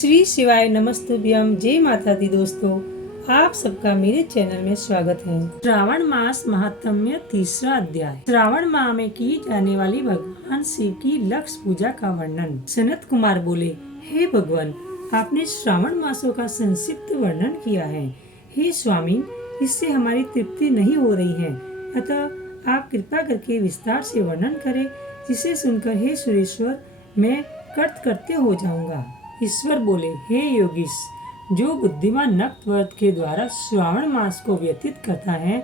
श्री शिवाय नमस्तुभ्यम। जय माता दी। दोस्तों, आप सबका मेरे चैनल में स्वागत है। श्रावण मास महात्म्य तीसरा अध्याय। श्रावण माह में की जाने वाली भगवान शिव की लक्ष्य पूजा का वर्णन। सनत कुमार बोले, हे भगवान, आपने श्रावण मासों का संक्षिप्त वर्णन किया है। हे स्वामी, इससे हमारी तृप्ति नहीं हो रही है, अतः आप कृपा करके विस्तार से वर्णन करें, जिसे सुनकर हे सुरेश्वर मैं कृतकृत्य हो जाऊंगा। ईश्वर बोले, हे योगीश, जो बुद्धिमान नक्त व्रत के द्वारा श्रावण मास को व्यतीत करता है,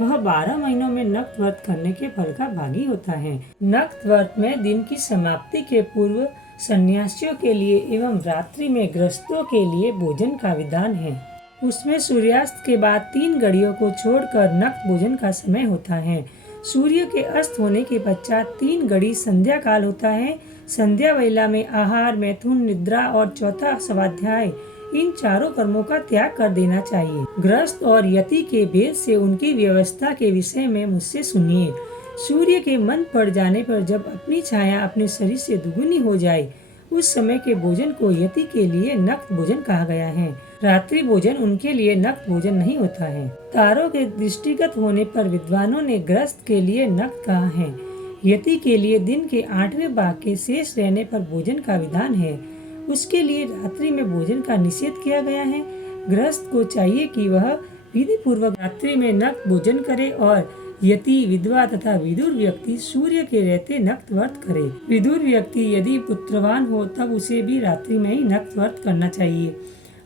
वह 12 महीनों में नक्त व्रत करने के फल का भागी होता है। नक्त व्रत में दिन की समाप्ति के पूर्व सन्यासियों के लिए एवं रात्रि में गृहस्थों के लिए भोजन का विधान है। उसमें सूर्यास्त के बाद 3 घड़ियों को छोड़कर नक्त भोजन का समय होता है। सूर्य के अस्त होने के पश्चात 3 घड़ी संध्या काल होता है। संध्या वेला में आहार, मैथुन, निद्रा और चौथा स्वाध्याय, इन चारों कर्मों का त्याग कर देना चाहिए। गृहस्थ और यति के भेद से उनकी व्यवस्था के विषय में मुझसे सुनिए। सूर्य के मंद पड़ जाने पर जब अपनी छाया अपने शरीर से दुगुनी हो जाए, उस समय के भोजन को यति के लिए नक्त भोजन कहा गया है। रात्रि भोजन उनके लिए नक्त भोजन नहीं होता है। तारों के दृष्टिगत होने पर विद्वानों ने गृहस्थ के लिए नक्त कहा है। यति के लिए दिन के 8वें भाग के शेष रहने पर भोजन का विधान है। उसके लिए रात्रि में भोजन का निषेध किया गया है। गृहस्थ को चाहिए कि वह विधि पूर्वक रात्रि में नक्त भोजन करे और यति, विधवा तथा विदुर व्यक्ति सूर्य के रहते नक्त व्रत करे। विदुर व्यक्ति यदि पुत्रवान हो तब उसे भी रात्रि में ही नक्त व्रत करना चाहिए।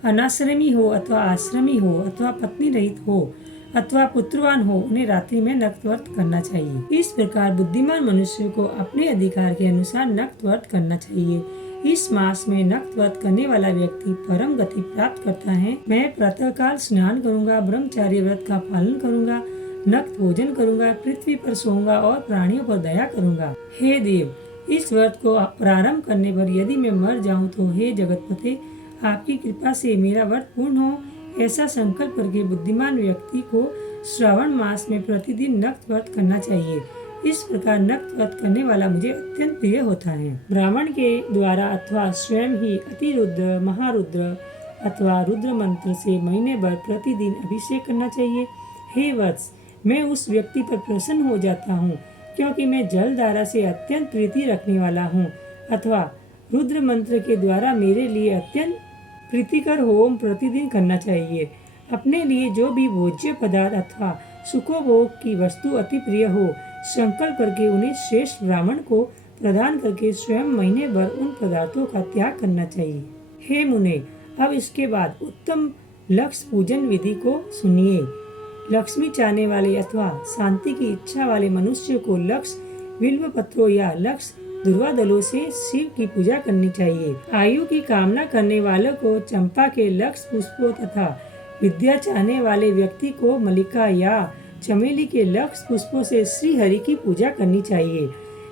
अनाश्रमी हो अथवा आश्रमी हो अथवा पत्नी रहित हो अथवा पुत्रवान हो, उन्हें रात्रि में नक्त व्रत करना चाहिए। इस प्रकार बुद्धिमान मनुष्य को अपने अधिकार के अनुसार नक्त व्रत करना चाहिए। इस मास में नक्त व्रत करने वाला व्यक्ति परम गति प्राप्त करता है। मैं प्रातःकाल स्नान करूंगा, ब्रह्मचार्य व्रत का पालन करूंगा, नक्त भोजन करूंगा, पृथ्वी पर सोऊंगा और प्राणियों पर दया करूंगा। हे देव, इस व्रत को प्रारंभ करने पर यदि मैं मर जाऊं तो हे जगतपते, आपकी कृपा से मेरा व्रत पूर्ण हो, ऐसा संकल्प करके बुद्धिमान व्यक्ति को श्रावण मास में प्रतिदिन नक्त व्रत करना चाहिए। इस प्रकार नक्त व्रत करने वाला मुझे अत्यंत प्रिय होता है। ब्राह्मण के द्वारा अथवा स्वयं ही अतिरुद्र, महारुद्र अथवा रुद्र मंत्र से महीने भर प्रतिदिन अभिषेक करना चाहिए। हे वत्स, मैं उस व्यक्ति पर प्रसन्न हो जाता हूँ, क्योंकि मैं जल धारा से अत्यंत प्रीति रखने वाला हूँ। अथवा रुद्र मंत्र के द्वारा मेरे लिए अत्यंत प्रीतिकर होम प्रतिदिन करना चाहिए। अपने लिए जो भी भोज्य पदार्थ अथवा सुखोभोग की वस्तु अति प्रिय हो, संकल्प करके उन्हें श्रेष्ठ ब्राह्मण को प्रदान करके स्वयं महीने भर उन पदार्थों का त्याग करना चाहिए। हे मुने, अब इसके बाद उत्तम लक्ष्य पूजन विधि को सुनिए। लक्ष्मी चाहने वाले अथवा शांति की इच्छा वाले मनुष्य को लक्ष्य बिल्व पत्रों या लक्ष्य दुर्वा दलों से शिव की पूजा करनी चाहिए। आयु की कामना करने वालों को चंपा के लक्ष्य पुष्पों तथा विद्या चाहने वाले व्यक्ति को मल्लिका या चमेली के लक्ष्य पुष्पों से श्री हरि की पूजा करनी चाहिए।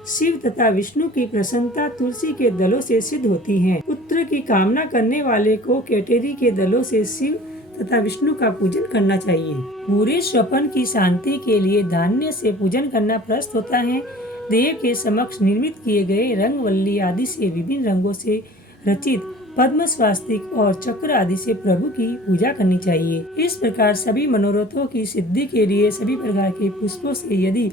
शिव तथा विष्णु की प्रसन्नता तुलसी के दलों से सिद्ध होती है। पुत्र की कामना करने वाले को केटेरी के दलों से शिव तथा विष्णु का पूजन करना चाहिए। बुरे स्वप्न की शांति के लिए धान्य से पूजन करना प्रस्त होता है। देव के समक्ष निर्मित किए गए रंगवल्ली आदि से विभिन्न रंगों से रचित पद्म, स्वास्तिक और चक्र आदि से प्रभु की पूजा करनी चाहिए। इस प्रकार सभी मनोरथों की सिद्धि के लिए सभी प्रकार के पुष्पों से यदि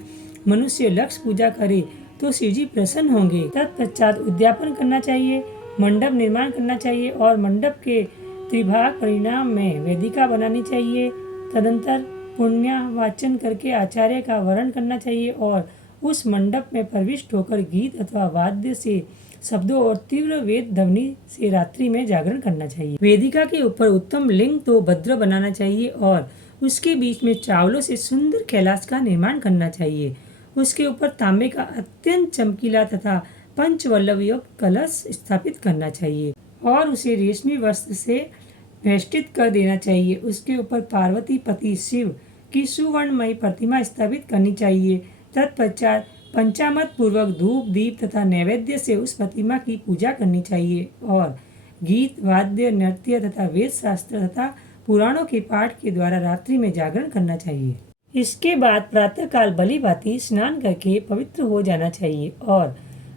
मनुष्य लक्ष्य पूजा करे तो शिव जी प्रसन्न होंगे। तत्पश्चात उद्यापन करना चाहिए, मंडप निर्माण करना चाहिए और मंडप के त्रिभाग परिणाम में वेदिका बनानी चाहिए। तदंतर पुण्य वाचन करके आचार्य का वर्ण करना चाहिए और उस मंडप में प्रविष्ट होकर गीत अथवा वाद्य से शब्दों और तीव्र वेद ध्वनि से रात्रि में जागरण करना चाहिए। वेदिका के ऊपर उत्तम लिंग तो भद्र बनाना चाहिए और उसके बीच में चावलों से सुंदर कैलाश का निर्माण करना चाहिए। उसके ऊपर तांबे का अत्यंत चमकीला तथा पंचवल्लभ युक्त कलश स्थापित करना चाहिए और उसे रेशमी वस्त्र से वेष्टित कर देना चाहिए। उसके ऊपर पार्वती पति शिव की सुवर्णमयी प्रतिमा स्थापित करनी चाहिए। तत्पश्चात पंचामृत पूर्वक धूप, दीप तथा नैवेद्य से उस प्रतिमा की पूजा करनी चाहिए और गीत, वाद्य, नृत्य तथा वेद शास्त्र तथा पुराणों के पाठ के द्वारा रात्रि में जागरण करना चाहिए। इसके बाद प्रातःकाल भली भांति स्नान करके पवित्र हो जाना चाहिए और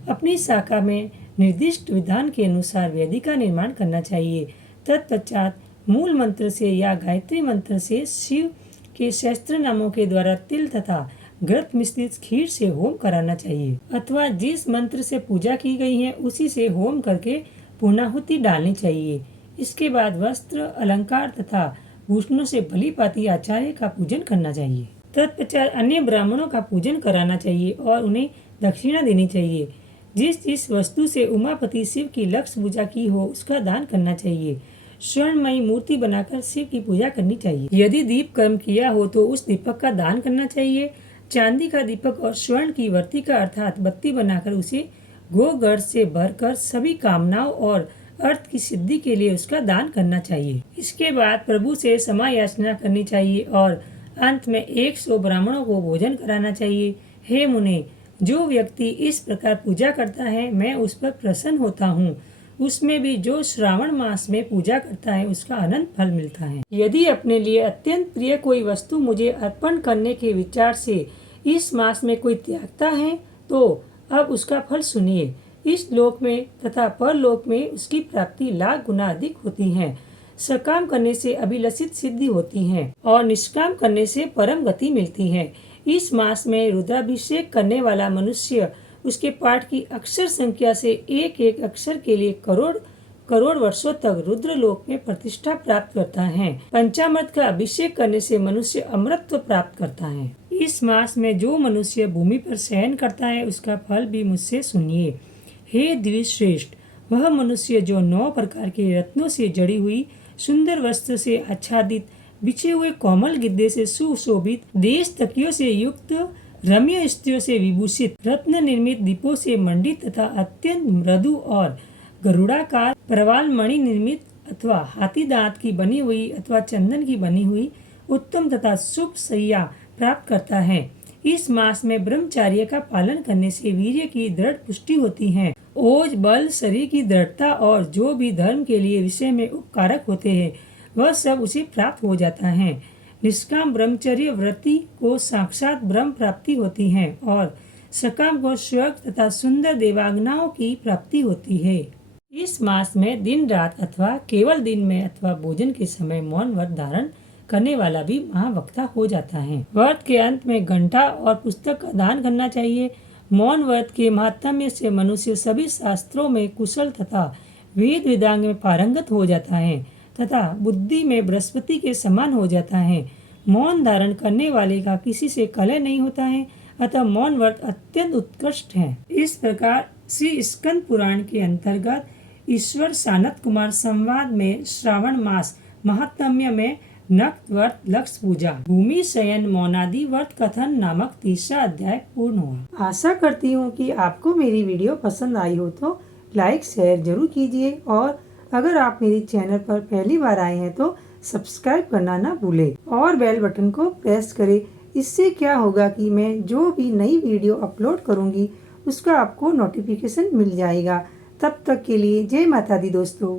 अपनी शाखा में निर्दिष्ट विधान के अनुसार वेदी का निर्माण करना चाहिए। तत्पश्चात मूल मंत्र से या गायत्री मंत्र से शिव के सहस्त्र नामों के द्वारा तिल तथा घृत मिश्रित खीर से होम कराना चाहिए, अथवा जिस मंत्र से पूजा की गई है उसी से होम करके पूर्णाहुति डालनी चाहिए। इसके बाद वस्त्र, अलंकार तथा भूषणों से भली भांति आचार्य का पूजन करना चाहिए। तत्पश्चात अन्य ब्राह्मणों का पूजन कराना चाहिए और उन्हें दक्षिणा देनी चाहिए। जिस जिस वस्तु से उमापति शिव की लक्ष्य पूजा की हो उसका दान करना चाहिए। स्वर्णमयी मूर्ति बनाकर शिव की पूजा करनी चाहिए। यदि दीप कर्म किया हो तो उस दीपक का दान करना चाहिए। चांदी का दीपक और स्वर्ण की वर्तिका अर्थात बत्ती बनाकर उसे गोगढ़ से भरकर सभी कामनाओं और अर्थ की सिद्धि के लिए उसका दान करना चाहिए। इसके बाद प्रभु से क्षमा याचना करनी चाहिए और अंत में 100 ब्राह्मणों को भोजन कराना चाहिए। हे मुने, जो व्यक्ति इस प्रकार पूजा करता है मैं उस पर प्रसन्न होता हूँ। उसमें भी जो श्रावण मास में पूजा करता है उसका अनंत फल मिलता है। यदि अपने लिए अत्यंत प्रिय कोई वस्तु मुझे अर्पण करने के विचार से इस मास में कोई त्यागता है तो अब उसका फल सुनिए। इस लोक में तथा परलोक में उसकी प्राप्ति लाख गुना अधिक होती है। सकाम करने से अभिलषित सिद्धि होती है और निष्काम करने से परम गति मिलती है। इस मास में रुद्राभिषेक करने वाला मनुष्य उसके पाठ की अक्षर संख्या से एक एक अक्षर के लिए करोड़ करोड़ वर्षों तक रुद्र लोक में प्रतिष्ठा प्राप्त करता है। पंचामृत का अभिषेक करने से मनुष्य अमृतत्व प्राप्त करता है। इस मास में जो मनुष्य भूमि पर शयन करता है उसका फल भी मुझसे सुनिए। हे द्विश्रेष्ठ, वह मनुष्य जो 9 प्रकार के रत्नों से जड़ी हुई सुंदर वस्त्र से आच्छादित, बिछे हुए कोमल गिद्दे से सुशोभित, देश तकियों से युक्त, रम्य स्त्रियों से विभूषित, रत्न निर्मित दीपों से मंडित तथा अत्यंत मृदु और गरुड़ाकार प्रवाल मणि निर्मित अथवा हाथी दांत की बनी हुई अथवा चंदन की बनी हुई उत्तम तथा शुभ शैया प्राप्त करता है। इस मास में ब्रह्मचार्य का पालन करने से वीर्य की दृढ़ पुष्टि होती है। ओज, बल, शरीर की दृढ़ता और जो भी धर्म के लिए विषय में उपकारक होते हैं वह सब उसे प्राप्त हो जाता है। निष्काम ब्रह्मचर्य व्रती को साक्षात ब्रह्म प्राप्ति होती है और सकाम को स्वर्ग तथा सुंदर देवांगनाओं की प्राप्ति होती है। इस मास में दिन रात अथवा केवल दिन में अथवा भोजन के समय मौन व्रत धारण करने वाला भी महावक्ता हो जाता है। व्रत के अंत में घंटा और पुस्तक का दान करना चाहिए। मौन व्रत के महात्म्य से मनुष्य सभी शास्त्रों में कुशल तथा वेद वेदांग में पारंगत हो जाता है तथा बुद्धि में बृहस्पति के समान हो जाता है। मौन धारण करने वाले का किसी से कलह नहीं होता है, अतः मौन व्रत अत्यंत उत्कृष्ट है। इस प्रकार श्री स्कंद पुराण के अंतर्गत ईश्वर सानत कुमार संवाद में श्रावण मास महात्म्य में नक्त व्रत, लक्ष्य पूजा, भूमि शयन, मौनादि व्रत कथन नामक 3रा अध्याय पूर्ण हुआ। आशा करती हूँ कि आपको मेरी वीडियो पसंद आई हो तो लाइक शेयर जरूर कीजिए और अगर आप मेरे चैनल पर पहली बार आए हैं तो सब्सक्राइब करना ना भूले और बेल बटन को प्रेस करें। इससे क्या होगा कि मैं जो भी नई वीडियो अपलोड करूँगी उसका आपको नोटिफिकेशन मिल जाएगा। तब तक के लिए जय माता दी दोस्तों।